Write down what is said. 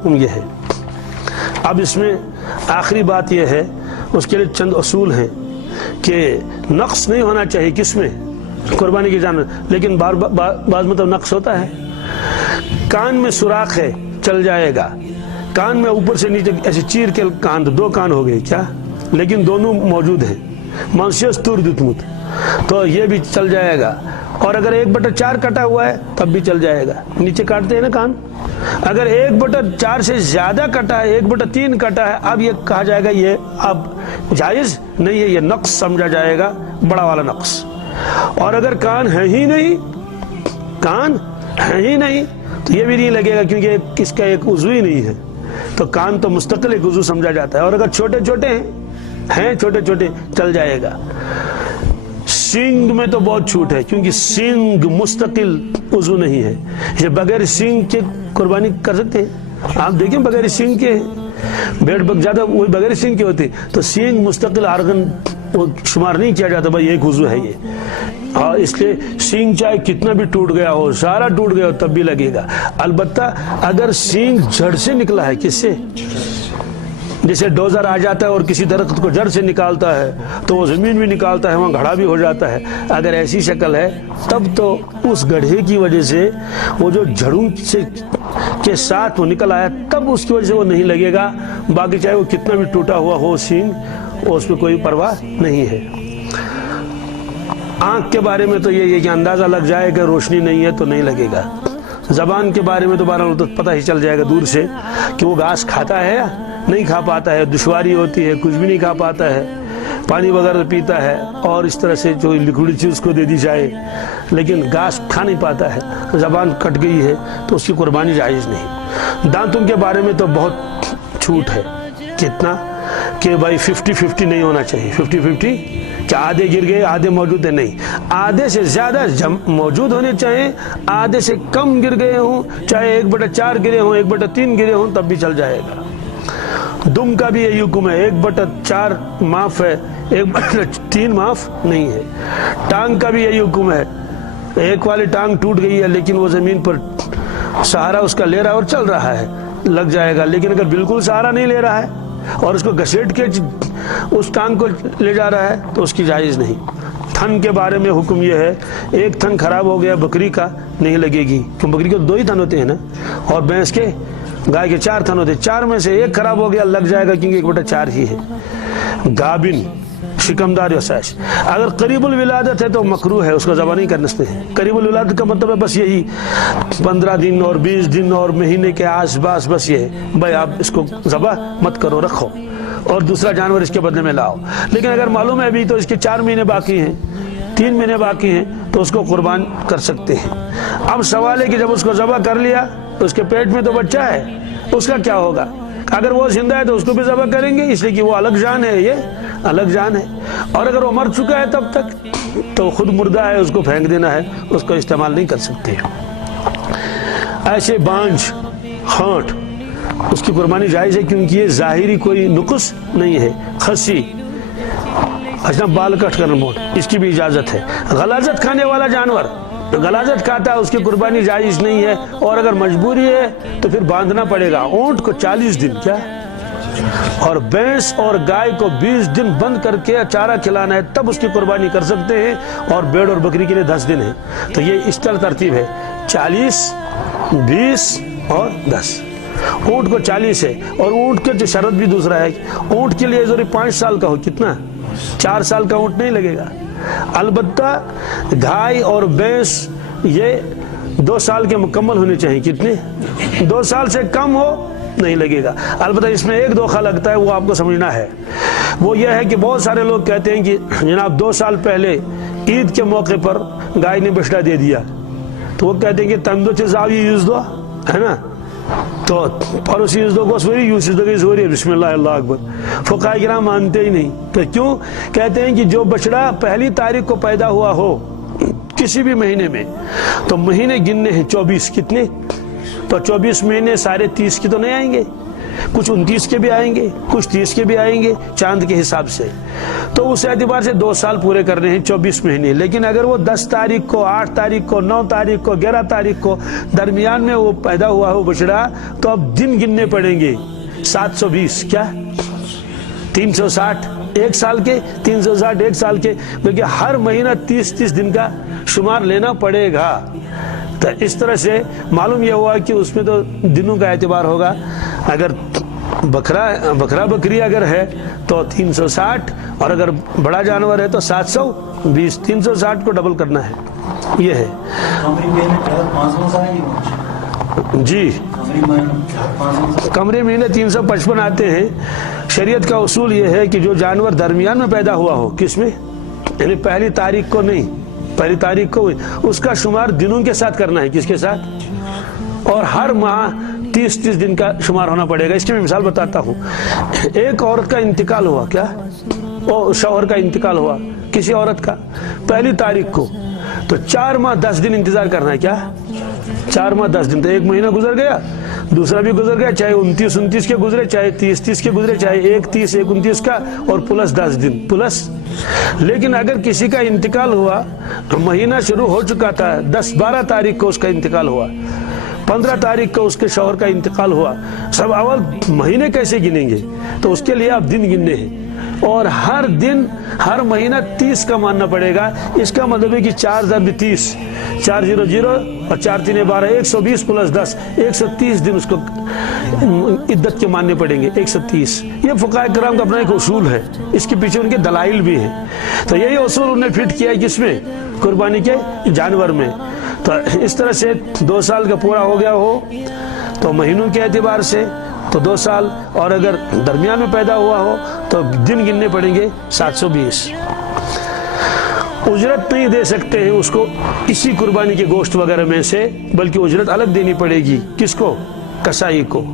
حکم یہ ہے۔ اب اس میں آخری بات یہ ہے، اس کے لیے چند اصول ہیں کہ نقص نہیں ہونا چاہیے کس میں، قربانی کی جانور، لیکن بعض مطلب نقص ہوتا ہے۔ کان میں سوراخ ہے چل جائے گا، کان میں اوپر سے نیچے ایسے چیر کے کان، دو کان ہو گئے کیا، لیکن دونوں موجود ہیں، منشیس تور دتمت، تو یہ بھی چل جائے گا۔ اور اگر 1/4 کٹا ہوا ہے تب بھی چل جائے گا، نیچے کاٹتے ہیں نا کان۔ اگر 1/4 سے زیادہ کٹا ہے، 1/3 کٹا ہے، اب یہ کہا جائے گا یہ اب جائز نہیں ہے، یہ نقص سمجھا جائے گا، بڑا والا نقص۔ اور اگر کان ہے ہی نہیں، کان ہے ہی نہیں تو یہ بھی نہیں لگے گا، کیونکہ اس کا ایک عضو ہی نہیں ہے، تو کان تو مستقل ایک عضو سمجھا جاتا ہے۔ اور اگر چھوٹے چھوٹے ہیں چھوٹے چھوٹے چل جائے گا۔ سینگ میں تو بہت چھوٹ ہے، کیونکہ سینگ مستقل عضو نہیں ہے، یہ بغیر سینگ کے قربانی کر سکتے ہیں۔ آپ دیکھیں بغیر سینگ کے بیڑ زیادہ وہی بغیر سینگ کے ہوتے، تو سینگ مستقل آرگن وہ شمار نہیں کیا جاتا، بھائی ایک عضو ہے یہ، اور اس لیے سینگ چاہے کتنا بھی ٹوٹ گیا ہو، سارا ٹوٹ گیا ہو تب بھی لگے گا۔ البتہ اگر سینگ جڑ سے نکلا ہے، کس سے، جیسے ڈوزر آ جاتا ہے اور کسی درخت کو جڑ سے نکالتا ہے تو وہ زمین بھی نکالتا ہے، وہاں گڑھا بھی ہو جاتا ہے، اگر ایسی شکل ہے تب تو اس گڑھے کی وجہ سے وہ جو جڑوں سے کے ساتھ وہ نکل آیا، تب اس کی وجہ سے وہ نہیں لگے گا، باقی چاہے وہ کتنا بھی ٹوٹا ہوا ہو سینگ، اس پہ کوئی پرواہ نہیں ہے۔ آنکھ کے بارے میں تو یہ کہ اندازہ لگ جائے کہ روشنی نہیں ہے تو نہیں لگے گا۔ زبان کے بارے میں تو بہرحال تو پتہ ہی چل جائے گا دور سے کہ وہ گھاس کھاتا ہے یا نہیں کھا پاتا ہے، دشواری ہوتی ہے، کچھ بھی نہیں کھا پاتا ہے، پانی وغیرہ پیتا ہے، اور اس طرح سے جو لکوڈ چیز اس کو دے دی جائے لیکن گھاس کھا نہیں پاتا ہے، زبان کٹ گئی ہے تو اس کی قربانی جائز نہیں۔ دانتوں کے بارے میں تو بہت چھوٹ ہے، کتنا کہ بھائی 50-50 نہیں ہونا چاہیے، 50-50 کہ آدھے گر گئے آدھے موجود ہیں، نہیں، آدھے سے زیادہ موجود ہونے چاہیے، آدھے سے کم گر گئے ہوں، چاہے 1/4 گرے ہوں، 1/3 گرے ہوں تب بھی چل جائے گا۔ دم کا بھی یہ حکم ہے، 1/4 معاف ہے، 1/3 معاف نہیں ہے۔ ٹانگ کا بھی یہی حکم ہے، ایک والی ٹانگ ٹوٹ گئی ہے لیکن وہ زمین پر سہارا اس کا لے رہا ہے اور چل رہا ہے، لگ جائے گا، لیکن اگر بالکل سہارا نہیں لے رہا ہے اور اس کو گھسیٹ کے اس ٹانگ کو لے جا رہا ہے تو اس کی جائز نہیں۔ تھن کے بارے میں حکم یہ ہے، ایک تھن خراب ہو گیا بکری کا نہیں لگے گی، کیوں بکری کے 2 ہی تھن ہوتے ہیں نا، اور بھینس کے گائے کے 4 تھن ہوتے ہیں، 4 میں سے ایک خراب ہو گیا لگ جائے گا، کیونکہ 1/4 ہی ہے۔ گابن، شکمدار یساش، اگر قریب الولادت ہے تو مکروہ ہے، اس کو ذبح نہیں کرنا ہے۔ قریب الولادت کا مطلب ہے بس یہی 15 دن اور 20 دن اور مہینے کے آس پاس، بس یہ ہے بھائی آپ اس کو ذبح مت کرو، رکھو اور دوسرا جانور اس کے بدلے میں لاؤ۔ لیکن اگر معلوم ہے ابھی تو اس کے 4 مہینے باقی ہیں، 3 مہینے باقی ہیں، تو اس کو قربان کر سکتے ہیں۔ اب سوال ہے کہ جب اس کو ذبح کر لیا اس کے پیٹ میں تو بچہ ہے، اس کا کیا ہوگا؟ اگر وہ زندہ ہے تو اس کو بھی ذبح کریں گے، اس لیے کہ وہ الگ جان ہے، یہ الگ جان ہے، اور اگر وہ مر چکا ہے تب تک تو خود مردہ ہے، اس کو پھینک دینا ہے، اس کو استعمال نہیں کر سکتے۔ ایسے بانجھ، ہانٹ، اس کی قربانی جائز ہے کیونکہ یہ ظاہری کوئی نقص نہیں ہے۔ خسی، اچھا بال کٹ کرنا موٹ، اس کی بھی اجازت ہے۔ غلاظت کھانے والا جانور غلاظت کھاتا ہے، اس کی قربانی جائز نہیں ہے، اور اگر مجبوری ہے تو پھر باندھنا پڑے گا۔ اونٹ کو 40 دن کیا، اور بھینس اور گائے کو 20 دن بند کر کے چارہ کھلانا ہے، تب اس کی قربانی کر سکتے ہیں، اور بھیڑ اور بکری کے لیے 10 دن ہے۔ تو یہ اس طرح ترتیب ہے، 40، 20 اور 10۔ اونٹ کو 40 ہے، اور اونٹ کے جو شرط بھی دوسرا ہے، اونٹ کے لیے ضروری 5 سال کا ہو، کتنا، 4 سال کا اونٹ نہیں لگے گا۔ البتہ گائے اور بھینس یہ 2 سال کے مکمل ہونے چاہیے، کتنے، 2 سال سے کم ہو نہیں لگے گا۔ البتہ اس میں ایک دھوکہ لگتا ہے، وہ آپ کو سمجھنا ہے، وہ یہ ہے کہ بہت سارے لوگ کہتے ہیں کہ جناب 2 سال پہلے عید کے موقع پر گائے نے بچڑا دے دیا، تو وہ کہتے ہیں کہ تم دو چیز آوی یوز دو ہے نا، تو اور اسی یوز دو کو سوری یوز دو کی سوری، بسم اللہ اللہ اکبر۔ فقہاء کرام مانتے ہی نہیں، تو کیوں کہتے ہیں کہ جو بچڑا پہلی تاریخ کو پیدا ہوا ہو کسی بھی مہینے میں، تو مہینے گننے ہیں 24، کتنے، تو 24 مہینے سارے 30 کی تو نہیں آئیں گے، کچھ 29 کے بھی آئیں گے، کچھ 30 کے بھی آئیں گے چاند کے حساب سے، تو اس اعتبار سے 2 سال پورے کرنے ہیں 24 مہینے. لیکن اگر وہ 10 تاریخ کو، 8 تاریخ کو، 9 تاریخ کو، 11 تاریخ کو درمیان میں وہ پیدا ہوا ہو بچڑا، تو اب دن گننے پڑیں گے 720. کیا 360 ایک سال کے، 360 ایک سال کے، بلکہ ہر مہینہ 30 دن کا شمار لینا پڑے گا. تو اس طرح سے معلوم یہ ہوا کہ اس میں تو دنوں کا اعتبار ہوگا. اگر بکرا بکری اگر ہے تو 360، اور اگر بڑا جانور ہے تو 720. 360 کو ڈبل کرنا ہے. یہ ہے جی. قمری مہینے 355 آتے ہیں. شریعت کا اصول یہ ہے کہ جو جانور درمیان میں پیدا ہوا ہو، کس میں، یعنی پہلی تاریخ کو نہیں، پہلی تاریخ کو اس کا شمار دنوں کے ساتھ کرنا ہے. کس کے ساتھ؟ اور ہر ماہ 30 دن کا شمار ہونا پڑے گا. اس کی میں مثال بتاتا ہوں. ایک عورت کا انتقال ہوا، کیا شوہر کا انتقال ہوا کسی عورت کا پہلی تاریخ کو، تو 4 ماہ 10 دن انتظار کرنا ہے. کیا 4 ماہ 10 دن. تو ایک مہینہ گزر گیا، دوسرا بھی گزر گیا، چاہے 29 کے گزرے، چاہے 30 کے گزرے، چاہے 1 29 کا، اور پلس 10 دن پلس. لیکن اگر کسی کا انتقال ہوا، مہینہ شروع ہو چکا تھا، 10-12 تاریخ کو اس کا انتقال ہوا، 15 تاریخ کو اس کے شوہر کا انتقال ہوا، سب اول مہینے کیسے گنیں گے؟ تو اس کے لیے آپ دن گننے ہیں، اور ہر دن ہر مہینہ 30 کا ماننا پڑے گا. اس کا مطلب ہے کہ 4 × 30 400 اور 4 3 12 120 پلس 10 130 دن اس کو عدت کے ماننے پڑیں گے. 130. یہ فقہاء کرام کا اپنا ایک اصول ہے، اس کے پیچھے ان کے دلائل بھی ہیں. تو یہی اصول انہوں نے فٹ کیا ہے کس میں؟ قربانی کے جانور میں. تو اس طرح سے 2 سال کا پورا ہو گیا ہو تو مہینوں کے اعتبار سے تو 2 سال، اور اگر درمیان میں پیدا ہوا ہو تو دن گننے پڑیں گے 720. اجرت نہیں دے سکتے ہیں اس کو اسی قربانی کے گوشت وغیرہ میں سے، بلکہ اجرت الگ دینی پڑے گی. کس کو؟ کسائی کو.